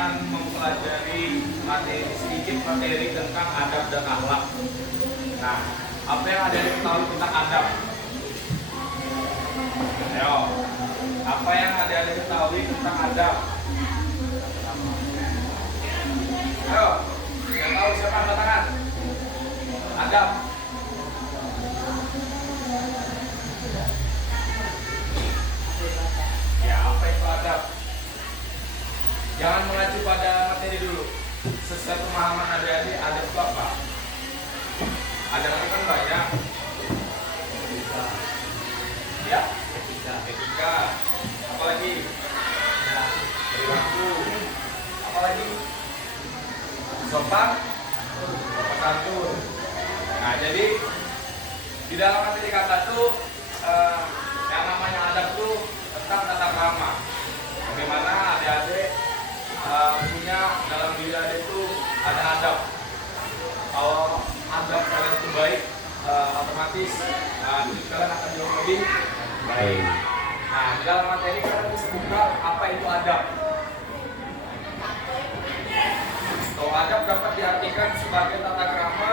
akan mempelajari sedikit materi tentang adab dan akhlak. Nah, apa yang ada diketahui tentang adab? Ayo, apa yang ada diketahui tentang adab? Ayo, yang tahu siapa angkat tangan? Adab. Ya, apa itu adab? Jangan mengacu pada materi dulu. Sesuai pemahaman adik-adik, adab itu apa? Adab itu kan banyak. Ya, etika. Apalagi? Perilaku. Apalagi? Sopan santun. Nah, jadi di dalam materi kata itu yang namanya adab itu tentang tata krama. Bagaimana adik-adik punya dalam diri adik itu ada adab. Kalau adab kalian itu baik, otomatis hidup kalian akan jauh lebih baik. Nah, di dalam materi kalian bisa buka apa itu adab. Kalau adab dapat diartikan sebagai tata krama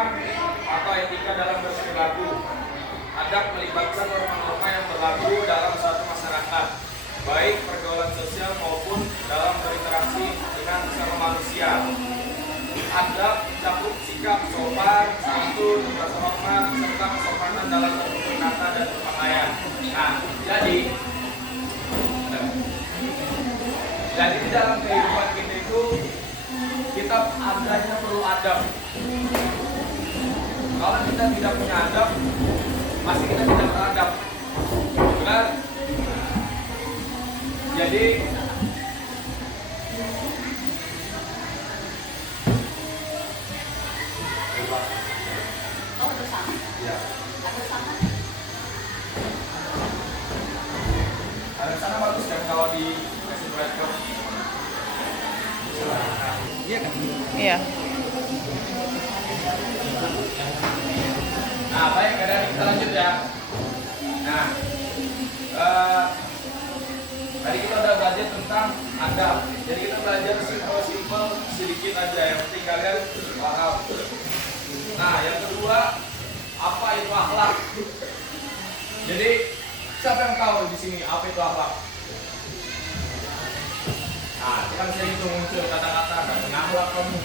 atau etika dalam berperilaku. Adab melibatkan norma-norma yang berlaku dalam suatu masyarakat, baik pergaulan sosial maupun dalam berinteraksi dengan sesama manusia. Adab mencakup sikap sopan, santun, rasa hormat, serta kesopanan dalam bertutur kata dan berpakaian. Nah, jadi di dalam kehidupan kita itu kita adanya perlu adab. Kalau kita tidak punya adab, pasti kita tidak beradab. Benar? Jadi Oh, ada sama? ya, Ada sama? ada sana bagus kan kalau di kasih breadcrumb. Iya kan? Iya. Nah, baik, kita lanjut ya. Nah, tadi kita udah belajar tentang adab. Jadi kita belajar simpel sedikit aja, yang penting kalian paham. Nah, yang kedua, apa itu akhlak? Jadi, siapa yang tahu di sini apa itu akhlak? Nah, kita kan sering itu muncul kata-kata, gak punya akhlak kamu,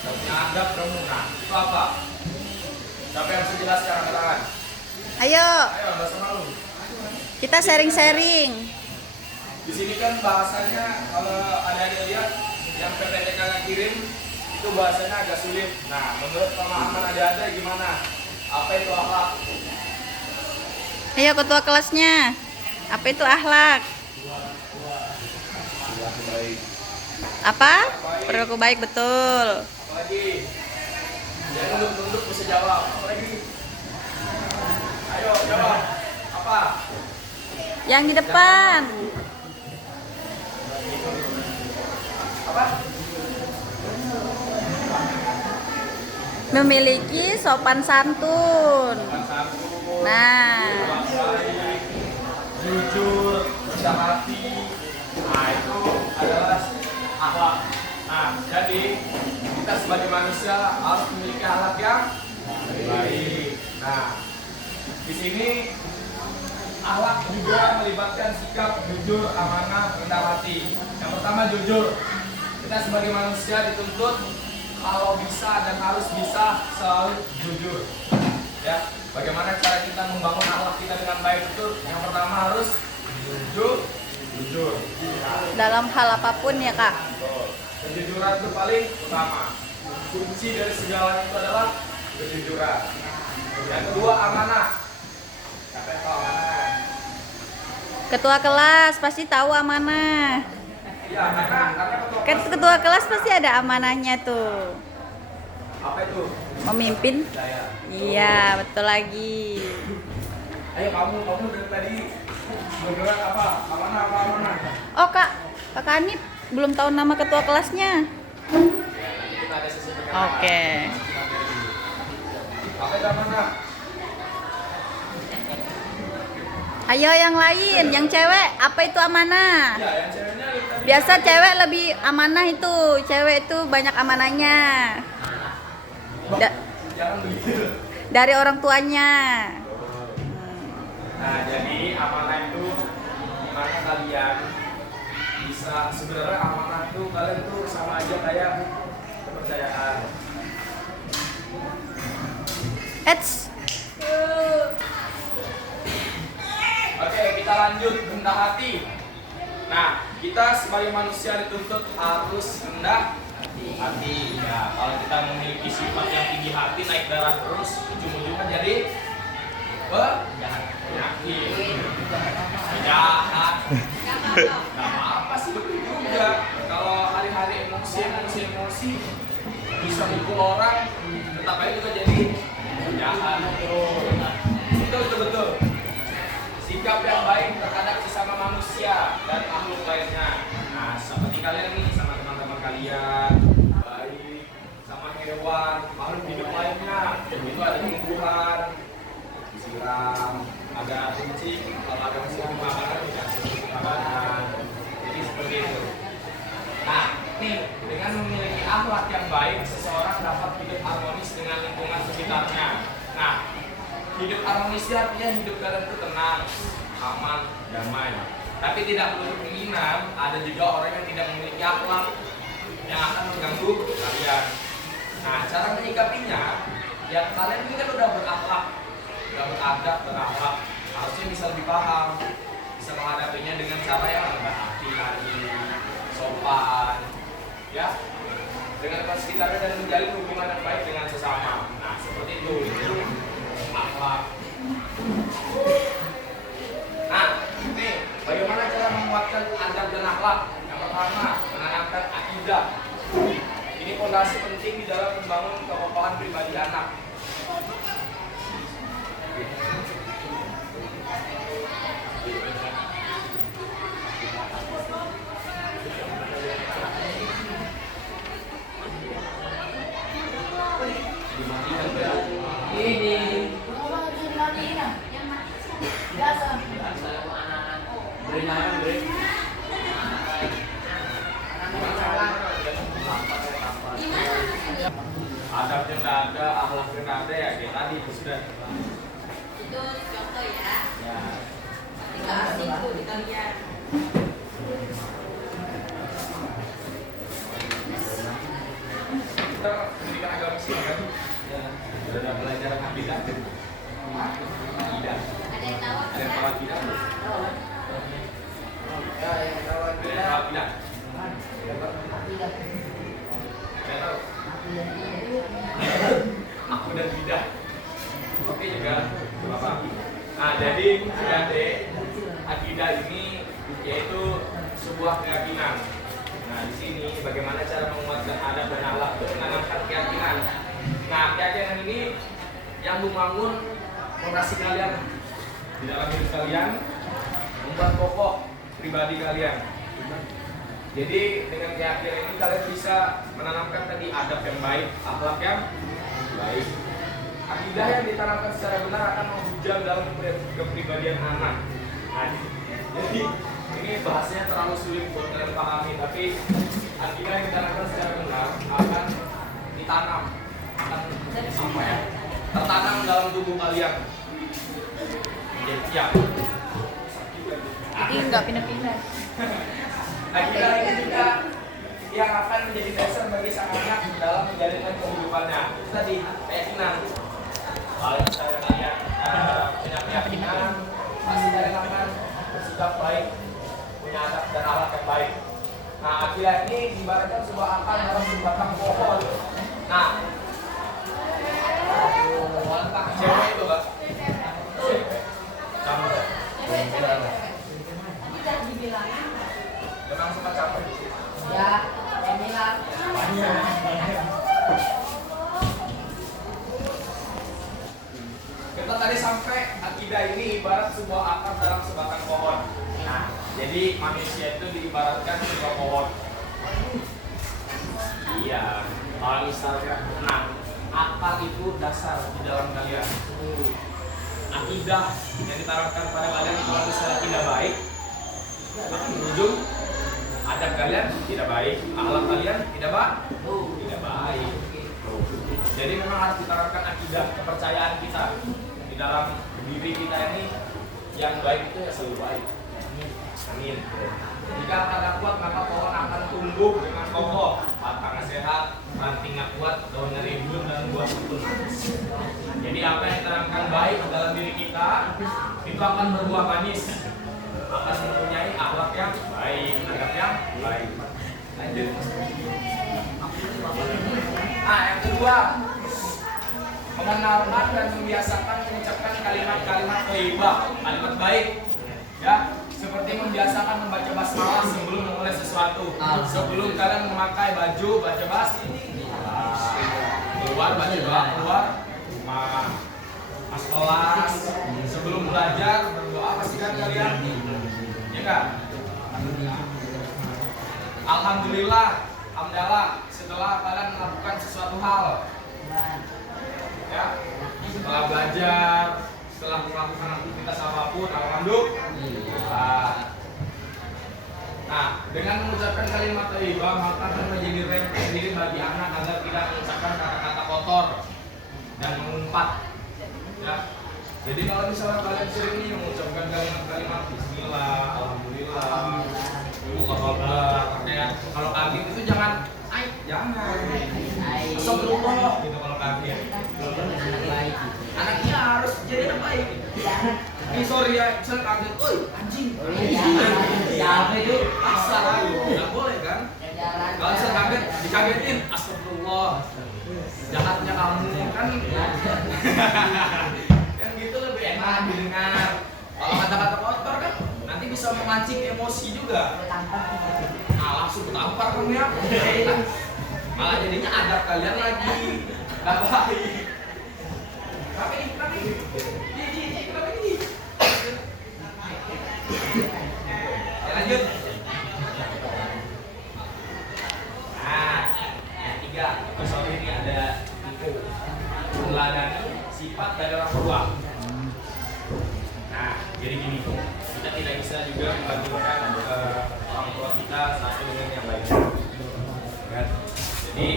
gak punya adab kamu. Nah, itu apa? Siapa yang bisa jelaskan angkat tangan? Ayo, Ayo, nggak usah malu. kita sharing-sharing. Di sini kan bahasanya kalau ada lihat yang PPTK kirim itu bahasanya agak sulit. Nah, menurut pemahaman ada gimana? Apa itu akhlak? Ayo ketua kelasnya. Apa itu akhlak? Baik. Apa? Perilaku baik, betul. Apalagi? Jangan nunduk bisa jawab. Apalagi? Ayo jawab. Apa? Yang di depan. Apa? Memiliki sopan santun. Santun. Nah, Baik, jujur, rendah hati. Nah, itu adalah akhlak. Nah, jadi kita sebagai manusia harus memiliki akhlak yang baik. Nah, di sini akhlak juga melibatkan sikap jujur, amanah, rendah hati. Yang pertama jujur. Kita sebagai manusia dituntut kalau bisa dan harus bisa selalu jujur. Ya, bagaimana cara kita membangun akhlak kita dengan baik itu? Yang pertama harus jujur. dalam hal apapun ya, Kak. Kejujuran itu paling utama. Kunci dari segalanya itu adalah kejujuran. Yang kedua amanah. Siapa yang tahu amanah? Ketua kelas pasti tahu amanah. Iya, karena Kan ketua kelas pasti ada amanahnya tuh. apa itu? Memimpin. Saya. Iya, betul lagi. Ayo kamu dari tadi bergerak apa? Amanah. Oh, Kak Hanif belum tahu nama ketua kelasnya. Kita ada sesi perkenalan. Oke. Apa itu amanah? Ayo yang lain, yang cewek, apa itu amanah? Ya, yang ceweknya tadi Biasa cewek lebih amanah itu, cewek itu banyak amanahnya. Jangan begitu. Dari orang tuanya. Nah, jadi amanah itu gimana kalian bisa, sebenarnya amanah itu kalian tuh sama aja kayak kepercayaan. Eits. Oke, kita lanjut, rendah hati. Nah, kita sebagai manusia dituntut harus rendah hati. Ya, kalau kita memiliki sifat yang tinggi hati, naik darah terus, ujung-ujungnya jadi penyakit. Jahat. Gak apa-apa sih, betul juga. Kalau hari-hari emosi bisa mukul orang, tetap aja kita jadi jahat. Betul. Sikap yang baik terhadap sesama manusia dan makhluk lainnya. Nah, seperti kalian nih sama teman-teman kalian, baik sama hewan, makhluk hidup lainnya. Itu ada tumbuhan, disiram, ada kucing, kalau ada musuh makanan dikasih makanan. Jadi seperti itu. Nah, nih dengan memiliki akhlak yang baik, seseorang dapat hidup harmonis dengan lingkungan sekitarnya. Nah, hidup harmonis artinya hidup kalian itu tenang, aman, damai. Tapi tidak perlu kemungkinan ada juga orang yang tidak memiliki akhlak yang akan mengganggu kalian. Nah, cara menyikapinya, ya kalian ini kan udah berakhlak, udah beradab, berakhlak, harusnya bisa lebih paham, bisa menghadapinya dengan cara yang rendah hati lagi, sopan, ya, dengan orang sekitarnya dan menjalin hubungan yang baik dengan sesama. Nah, seperti itu akhlak. Nah, nih bagaimana cara menguatkan adab dan akhlak? Yang pertama, menanamkan akidah. Ini fondasi penting di dalam membangun kekokohan pribadi anak. Adabnya nggak ada, akhlaknya nggak ada, ya kayak tadi itu sudah. Itu contoh ya. Ya. Tidak asing tuh di kalian. Kita pendidikan agama sih kan? Ya. Sudah belajar akidah. Akidah. Ada yang tahu? Ada yang tahu akidah? Ya, yang tahu Ada yang tahu akidah? Ada yang tahu? Aku dan tidak. Oke juga, Bapak. Nah, jadi adik akidah ini yaitu sebuah keyakinan. Nah, di sini bagaimana cara menguatkan adab dan akhlak itu menanamkan keyakinan. Nah, keyakinan ini yang membangun fondasi kalian di dalam hidup kalian, membuat kokoh pribadi kalian. Jadi dengan keyakinan ini kalian bisa menanamkan tadi adab yang baik, akhlak yang baik. Akidah yang ditanamkan secara benar akan menghujam dalam kepribadian anak. Nah, jadi ini bahasanya terlalu sulit buat kalian pahami, tapi akidah yang ditanamkan secara benar akan ditanam, akan apa ya, tertanam dalam tubuh kalian. Ya. Jadi nggak pindah-pindah. Akidah ini juga yang akan menjadi dasar bagi sang anak dalam menjalankan kehidupannya. Itu tadi keyakinan. Kalau misalnya kalian punya keyakinan, pasti kalian akan bersikap baik, punya adab dan akhlak yang baik. Nah, akidah ini ibaratkan sebuah akar dalam sebatang pohon. Nah, cewek itu kan? Kamu memang sempat capek. Ya, inilah. Kita tadi sampai akidah ini ibarat sebuah akar dalam sebatang pohon. Nah, jadi manusia itu diibaratkan sebuah pohon. Iya, kalau misalkan, nah, akar itu dasar di dalam kalian. Akidah yang ditanamkan pada kalian kalau misalnya tidak baik, akan berujung adab kalian tidak baik, akhlak kalian tidak baik. Jadi memang harus ditanamkan akidah kepercayaan kita di dalam diri kita ini, yang baik itu ya selalu baik. Amin. Jika akar kuat maka pohon akan tumbuh dengan kokoh, batangnya sehat, rantingnya kuat, daunnya rimbun dan buah pun manis. Jadi apa yang ditanamkan baik dalam diri kita itu akan berbuah manis, akan mempunyai akhlak yang baik, adab yang baik. Lanjut. Nah, yang kedua, mengenalkan dan membiasakan mengucapkan kalimat-kalimat thayyibah, kalimat baik, ya, seperti membiasakan membaca basmalah sebelum memulai sesuatu. Sebelum kalian memakai baju, baca basmalah. Keluar baca doa, keluar rumah, mas kelas, sebelum belajar berdoa pastikan kalian, ya kan? Alhamdulillah, hamdalah setelah kalian melakukan sesuatu hal, ya, setelah belajar, setelah melakukan aktivitas apapun, alhamdulillah. Nah, dengan mengucapkan kalimat thayyibah maka akan menjadi rem sendiri bagi anak agar tidak mengucapkan kata-kata kotor dan mengumpat, ya. Jadi kalau misalnya kalian sering nih mengucapkan kalimat-kalimat Bismillah, Alhamdulillah, Allah Akbar, kayak kalau kaget itu jangan, jangan. Astagfirullah gitu kalau kaget. Anaknya harus jadi anak baik. Ini sorry ya, misalnya kaget, oi anjing. Siapa itu? Asal aja, nggak boleh kan? Kalau misalnya kaget, dikagetin, astagfirullah. Jahatnya kamu kan? Kan gitu lebih enak didengar. Kalau kata-kata kotor kan nanti bisa memancing emosi juga. Nah langsung ketampar kamu ya. Malah jadinya adab kalian lagi nggak baik. Kenapa ini? Ya, lanjut. Nah, yang ketiga, episode ini ada info meneladani sifat dari orang tua. Nah, jadi gini, kita tidak bisa juga membandingkan orang tua kita satu dengan yang lainnya. Kan? Jadi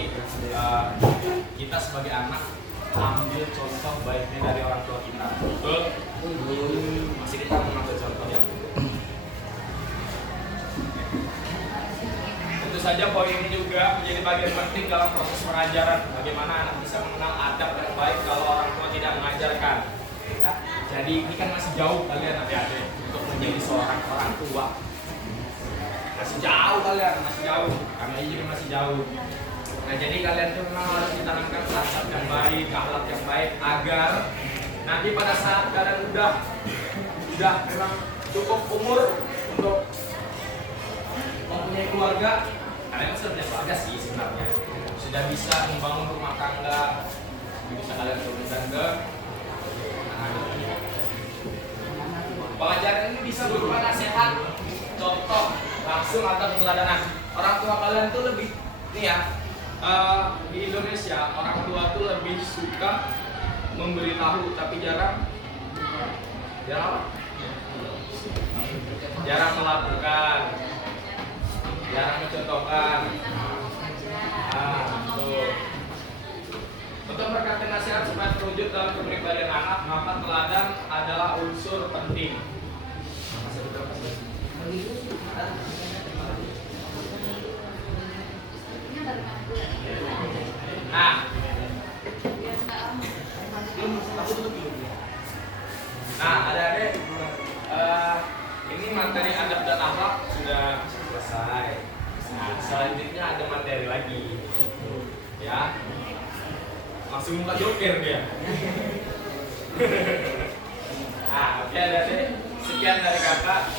kita sebagai anak ambil contoh baiknya dari orang tua kita. Betul? Masih kita mengambil contoh yang buruk. Tentu saja poin ini juga menjadi bagian penting dalam proses pengajaran. Bagaimana anak bisa mengenal adab yang baik kalau orang tua tidak mengajarkan. Ya. Jadi ini kan masih jauh kalian adik-adik untuk menjadi seorang orang tua. Masih jauh kalian, masih jauh. Kami juga masih jauh. Nah jadi kalian tuh memang harus ditanamkan adab yang baik, akhlak yang baik agar nanti pada saat kalian udah memang cukup umur untuk mempunyai keluarga, kalian sudah punya keluarga sih sebenarnya, sudah bisa membangun rumah tangga, bisa kalian turunkan ke anak-anak. Pengajaran ini bisa berupa nasihat, contoh langsung atau peneladanan. Orang tua kalian tuh lebih nih ya. Di Indonesia orang tua tuh lebih suka memberitahu tapi jarang apa? Jarang melakukan, jarang mencontohkan. Tuh. Untuk berkata nasihat supaya terwujud dalam kepribadian anak, maka teladan adalah unsur penting. Nah, adik-adik, ini materi adab dan akhlak sudah selesai. Nah, selanjutnya ada materi lagi, ya. Langsung buka joker dia. Nah, oke adik-adik, sekian dari kakak.